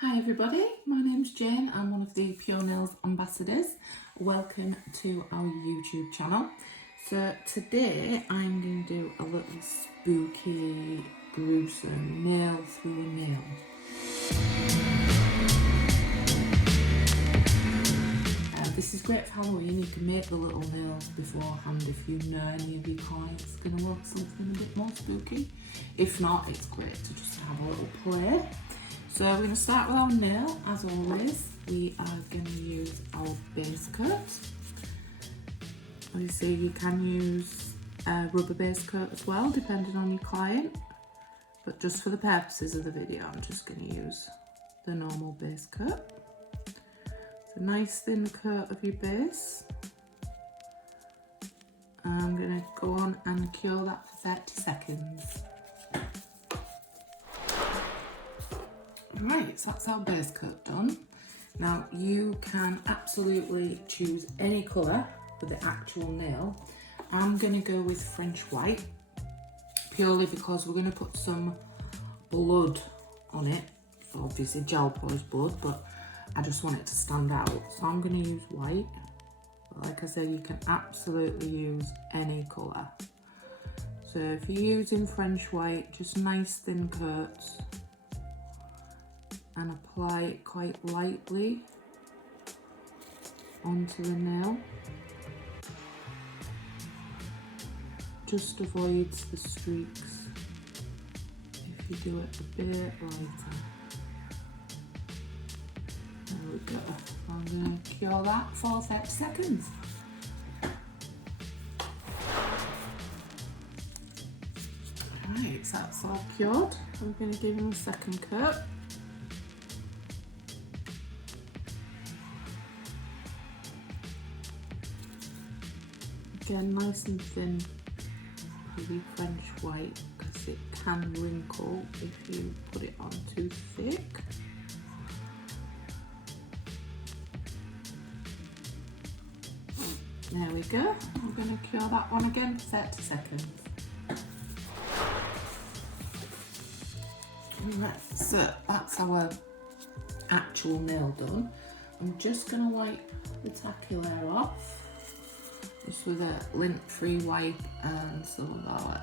Hi everybody, my name's Jane. I'm one of the Pure Nails ambassadors. Welcome to our YouTube channel. So today I'm going to do a little spooky, gruesome nail through a nail. This is great for Halloween. You can make the little nails beforehand if you know any of your clients are going to want something a bit more spooky. If not, it's great to just have a little play. So we're going to start with our nail. As always, we are going to use our base coat. Obviously you can use a rubber base coat as well, depending on your client. But just for the purposes of the video, I'm just going to use the normal base coat. It's a nice thin coat of your base. I'm going to go on and cure that for 30 seconds. Right, so that's our base coat done. Now you can absolutely choose any colour for the actual nail. I'm going to go with French white, purely because we're going to put some blood on it. Obviously gel polished blood, but I just want it to stand out. So I'm going to use white. But like I said, you can absolutely use any colour. So if you're using French white, just nice thin coats. And apply it quite lightly onto the nail. Just avoids the streaks if you do it a bit lighter. There we go. I'm going to cure that for 30 seconds. Right, so that's all cured. I'm going to give them a second coat. Again, nice and thin with your French white, because it can wrinkle if you put it on too thick. There we go. I'm going to cure that one again for 30 seconds. Right, so that's our actual nail done. I'm just going to wipe the tacky layer off. Just with a lint-free wipe and some of our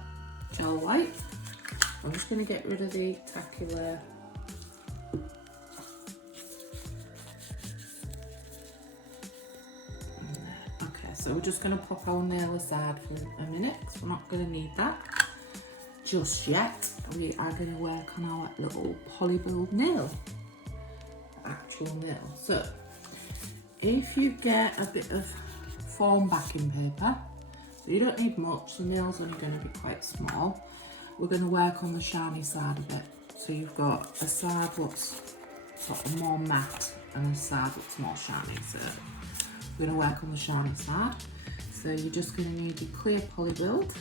gel wipe. I'm just going to get rid of the tacky layer. Okay, so we're just going to pop our nail aside for a minute, because we're not going to need that just yet. We are going to work on our little polybuild nail, actual nail. So if you get a bit of foam backing paper, so you don't need much, the nail's only going to be quite small. We're going to work on the shiny side of it. So you've got a side that's sort of more matte and a side that's more shiny. So we're going to work on the shiny side. So you're just going to need your clear polybuild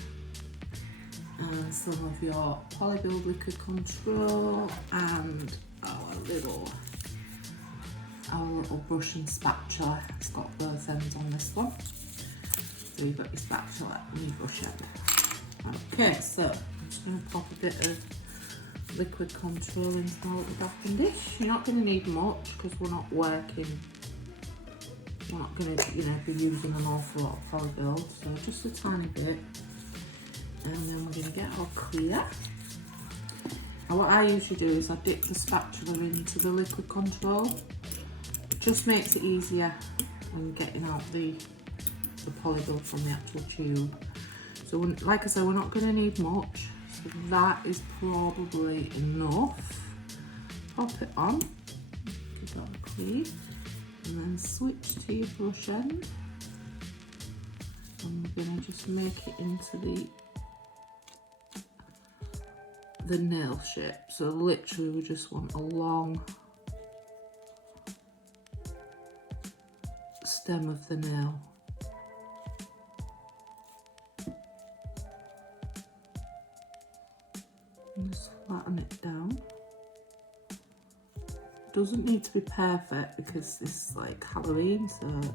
and some of your polybuild liquid control and our little brush and spatula. It's got both ends on this one. So you've got your spatula and your brush end. Okay, so I'm just going to pop a bit of liquid control into my little baking dish. You're not going to need much because we're not working. We're not going to, be using an awful lot of polybuild. So just a tiny bit, and then we're going to get our clear. And what I usually do is I dip the spatula into the liquid control. Just makes it easier when getting out the polybuild from the actual tube. So like I said, we're not going to need much, so that is probably enough. Pop it on, give that a clean, and then switch to your brush end, and we're going to just make it into the nail shape. So literally we just want a long stem of the nail. And just flatten it down. Doesn't need to be perfect because this is like Halloween, so it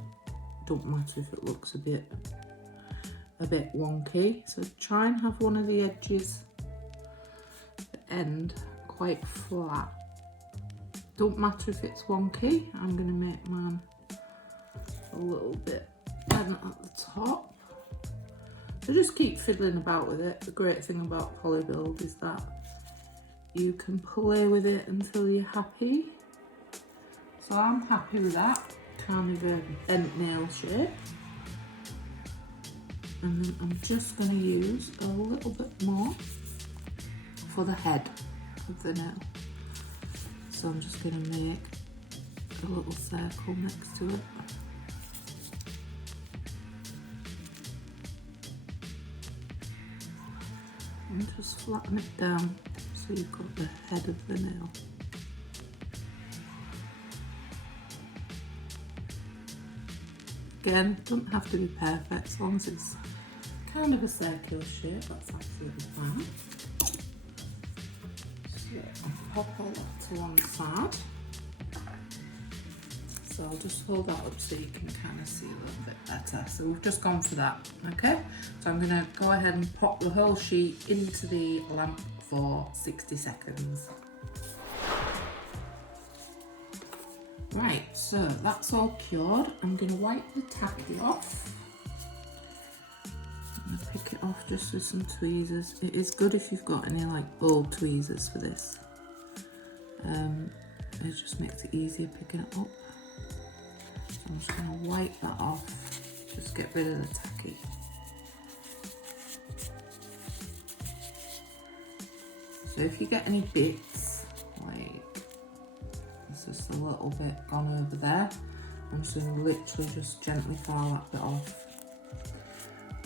don't matter if it looks a bit wonky. So try and have one of the edges, the end, quite flat. don't matter if it's wonky, I'm going to make mine a little bit bent at the top. So just keep fiddling about with it. The great thing about Polybuild is that you can play with it until you're happy. So I'm happy with that kind of a bent nail shape. And then I'm just going to use a little bit more for the head of the nail. So I'm just going to make a little circle next to it. And just flatten it down so you've got the head of the nail. Again, don't have to be perfect, as long as it's kind of a circular shape, that's absolutely fine. So I'll pop all that to one side. So I'll just hold that up so you can kind of see a little bit better. So we've just gone for that, okay? So I'm gonna go ahead and pop the whole sheet into the lamp for 60 seconds. Right, so that's all cured. I'm gonna wipe the tacky off. I'm gonna pick it off just with some tweezers. It is good if you've got any like old tweezers for this. It just makes it easier picking it up. So I'm just going to wipe that off, just get rid of the tacky. So if you get any bits, like there's just a little bit gone over there, I'm just going to literally just gently file that bit off.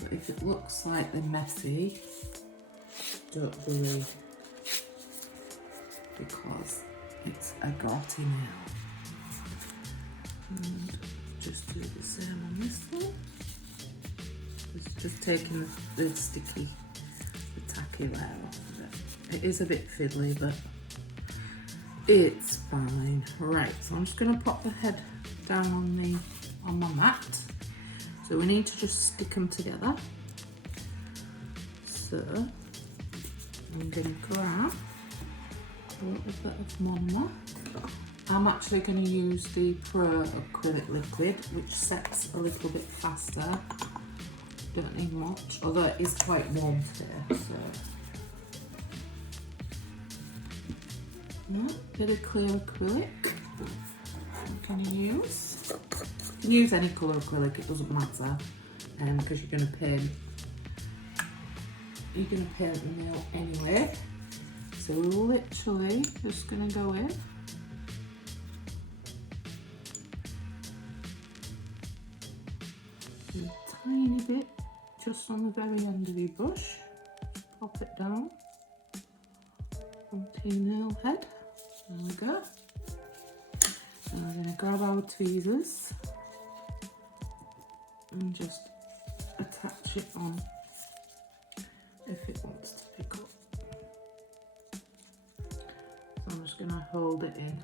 But if it looks like they're messy, don't worry, because it's a gouty nail. And just do the same on this one. It's just taking the sticky, the tacky layer off of it. It is a bit fiddly, but it's fine. Right, so I'm just going to pop the head down on my mat. So we need to just stick them together. So I'm going to grab a little bit of monomer. I'm actually going to use the Pro acrylic liquid, which sets a little bit faster. Don't need much, although it is quite warm today. So, yeah, bit of clear acrylic. I'm going to use. You can use any colour acrylic; it doesn't matter, because you're going to paint. You're going to paint the nail anyway. So literally, just going to go in. A tiny bit just on the very end of your brush, pop it down onto your nail head. There we go. So we're going to grab our tweezers and just attach it on if it wants to pick up. So I'm just going to hold it in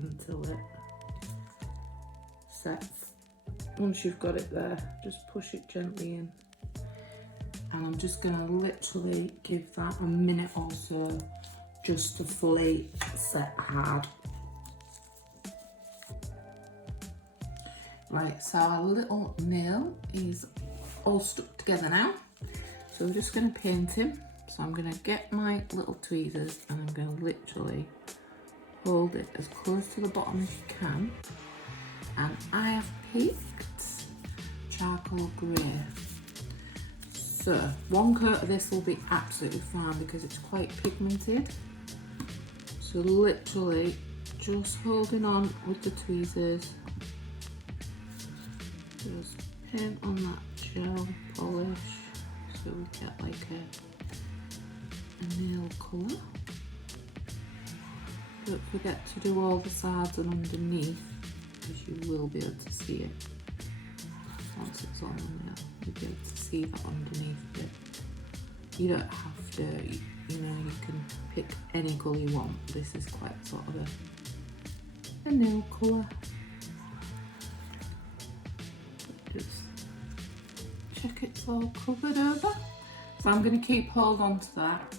until it sets. Once you've got it there, just push it gently in. And I'm just going to literally give that a minute or so just to fully set hard. Right, so our little nail is all stuck together now. So we're just going to paint him. So I'm going to get my little tweezers and I'm going to literally hold it as close to the bottom as you can. And I have picked charcoal grey. So one coat of this will be absolutely fine because it's quite pigmented. So literally just holding on with the tweezers, just paint on that gel polish so we get like a nail colour. Don't forget to do all the sides and underneath, because you will be able to see it once it's on there. You'll be able to see that underneath it. You don't have to, you know, you can pick any colour you want. This is quite sort of a nail colour. Just check it's all covered over. So I'm going to keep hold on to that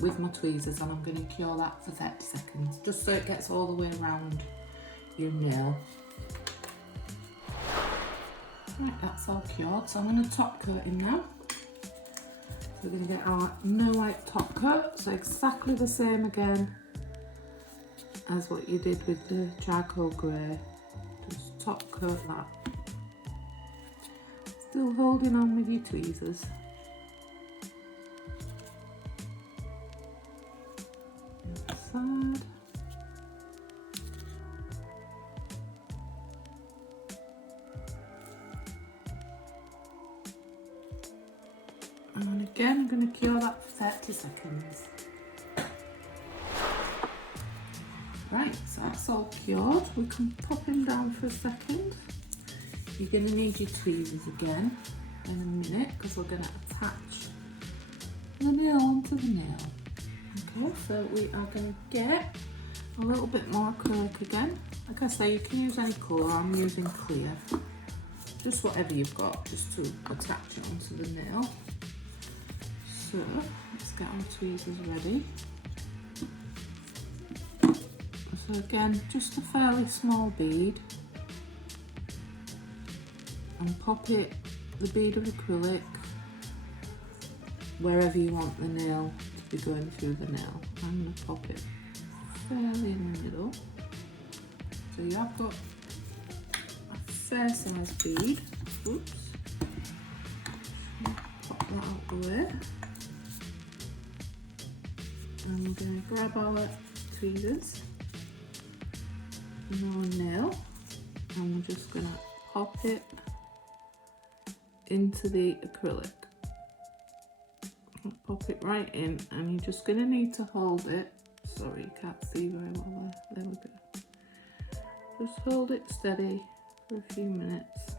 with my tweezers, and I'm going to cure that for 30 seconds, just so it gets all the way around your nail. Right, that's all cured, so I'm going to top coat it now. So we're going to get our no wipe top coat, so exactly the same again as what you did with the charcoal grey. Just top coat that. Still holding on with your tweezers. Side. And again, I'm going to cure that for 30 seconds. Right, so that's all cured. We can pop him down for a second. You're going to need your tweezers again in a minute, because we're going to attach the nail onto the nail. Okay, so we are going to get a little bit more acrylic again. Like I say, you can use any colour. I'm using clear. Just whatever you've got, just to attach it onto the nail. So let's get our tweezers ready. So again, just a fairly small bead, and pop it, the bead of acrylic, wherever you want the nail to be going through the nail. I'm going to pop it fairly in the middle. So you have got a fair size bead. Oops. Pop that out the way. And we're going to grab our tweezers and our nail, and we're just going to pop it into the acrylic. Pop it right in, and you're just going to need to hold it. Sorry, you can't see very well there. There we go. Just hold it steady for a few minutes.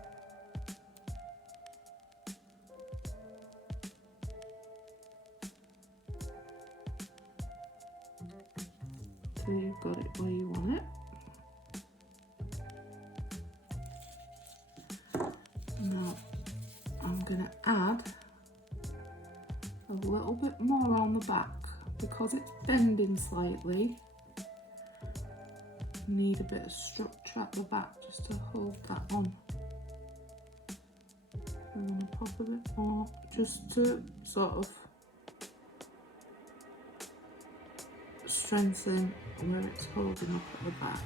So you've got it where you want it. Now I'm going to add a little bit more on the back, because it's bending slightly. Need a bit of structure at the back just to hold that on. I'm going to pop a bit more just to sort of strengthen where it's holding up at the back.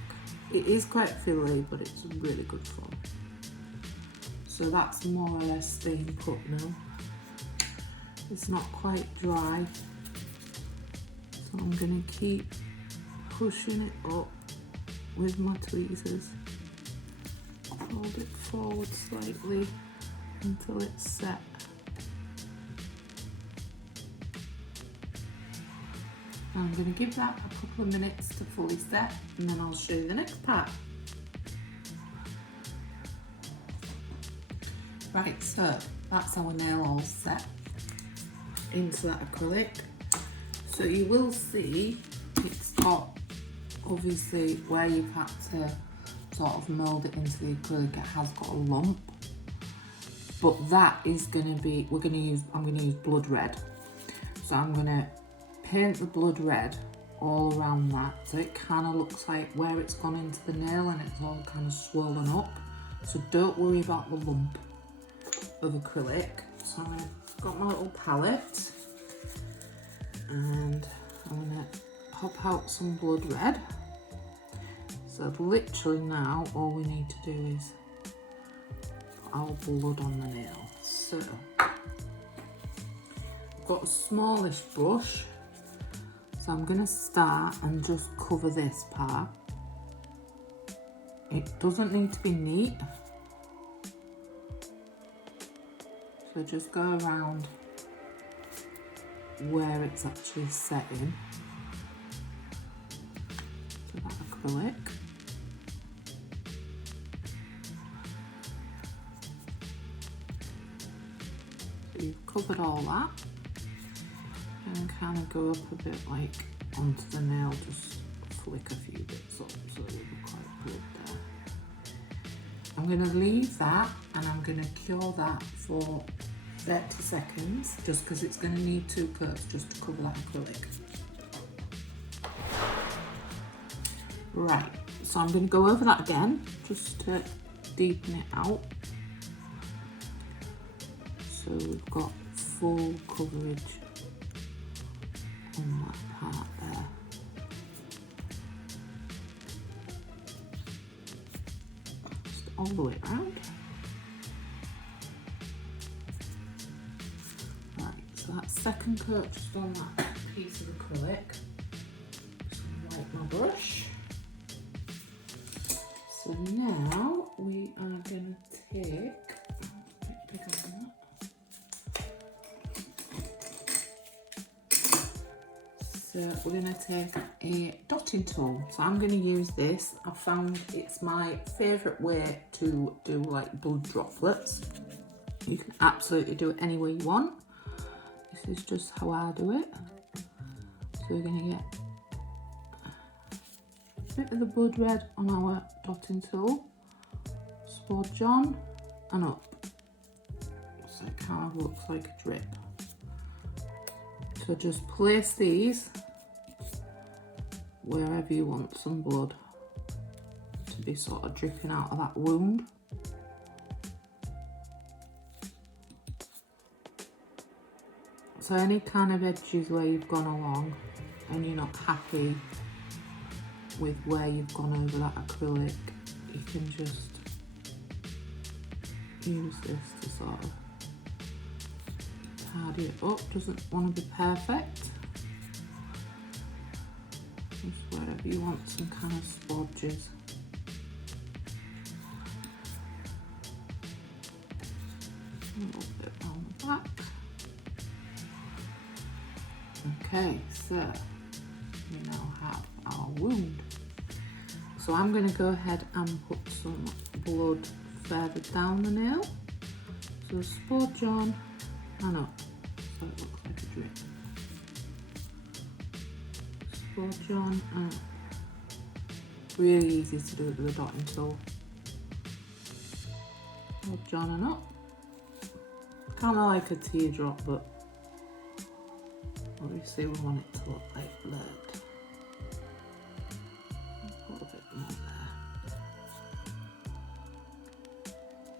It is quite fiddly, but it's really good fun. So that's more or less staying put now. It's not quite dry, so I'm going to keep pushing it up with my tweezers. Hold it forward slightly until it's set. I'm going to give that a couple of minutes to fully set, and then I'll show you the next part. Right, so that's our nail all set into that acrylic. So you will see it's got, obviously, where you've had to sort of mould it into the acrylic, it has got a lump. But that is going to be, I'm going to use blood red. So I'm going to paint the blood red all around that, so it kind of looks like where it's gone into the nail and it's all kind of swollen up. So don't worry about the lump of acrylic. So I've got my little palette, and I'm going to pop out some blood red. So literally now all we need to do is put our blood on the nail. So I've got a smallish brush, so I'm going to start and just cover this part. It doesn't need to be neat, so just go around where it's actually setting. So that acrylic. So you've covered all that, and kind of go up a bit like onto the nail, just flick a few bits up so it will be quite good there. I'm going to leave that, and I'm going to cure that for 30 seconds, just because it's going to need 2 coats just to cover that acrylic. Right, so I'm going to go over that again, just to deepen it out. So we've got full coverage on that part there. Just all the way around. Right, so that second coat just on that piece of acrylic. Just wipe my brush. So now we are going to take, so we're going to take a dotting tool. So I'm going to use this. I found it's my favourite way to do like blood droplets. You can absolutely do it any way you want. This is just how I do it. So we're going to get a bit of the blood red on our dotting tool, smudge on and up, so it kind of looks like a drip. So just place these wherever you want some blood to be sort of dripping out of that wound. So any kind of edges where you've gone along and you're not happy with where you've gone over that acrylic, you can just use this to sort of tidy it up. Doesn't want to be perfect. Just wherever you want some kind of splodges. A little bit on the back. Okay, so we now have our wound. So I'm going to go ahead and put some blood further down the nail. So smudge on and up, so it looks like a drip. Smudge on and up. Really easy to do it with a dotting tool. Smudge on and up. Kind of like a teardrop, but obviously we want it to look like blood. Put a bit more there.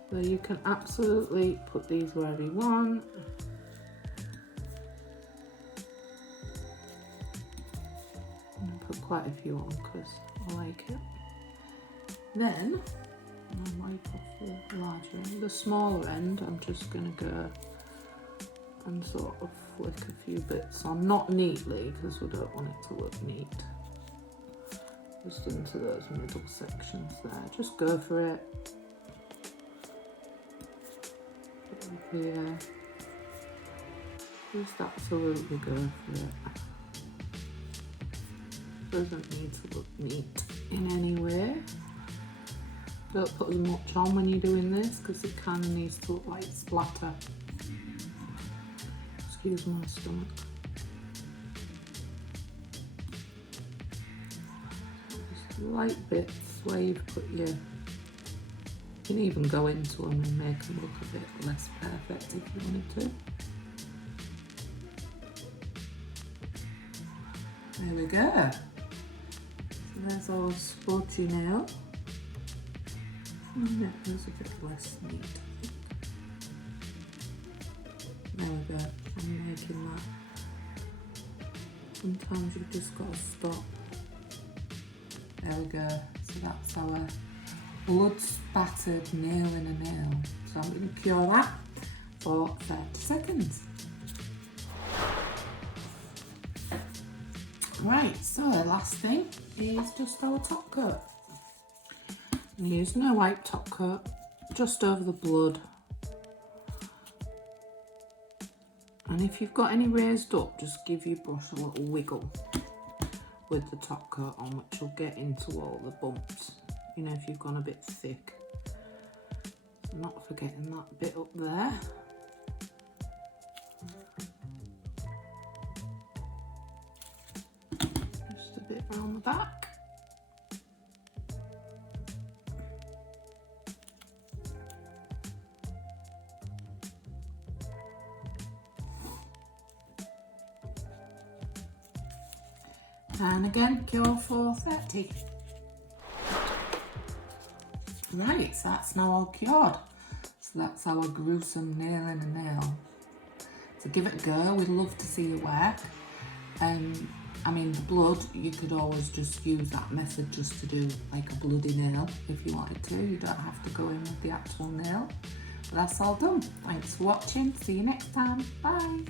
So you can absolutely put these wherever you want. I'm going to put quite a few on because I like it. Then I'll wipe off the larger end. The smaller end, I'm just going to go and sort of flick a few bits on, not neatly because we don't want it to look neat, just into those middle sections there. Just go for it. Here, just absolutely go for it. Doesn't need to look neat in any way. Don't put as much on when you're doing this because it kind of needs to look like splatter. Excuse my stomach. Just light bits where you've put your, you can even go into them and make them look a bit less perfect if you wanted to. There we go. So there's our sporty nail. And that was a bit less neat. There we go. I'm making that. Sometimes you've just got to stop. There we go. So that's our blood spattered nail in a nail. So I'm going to cure that for 30 seconds. Right, so the last thing is just our top coat. I'm using a white top coat just over the blood. And if you've got any raised up, just give your brush a little wiggle with the top coat on, which will get into all the bumps. You know, if you've gone a bit thick. So not forgetting that bit up there. Just a bit around the back. And again, cure for 30. Right, so that's now all cured. So that's our gruesome nail in a nail. So give it a go, we'd love to see it work. I mean, the blood, you could always just use that method just to do like a bloody nail if you wanted to. You don't have to go in with the actual nail. But that's all done. Thanks for watching. See you next time. Bye.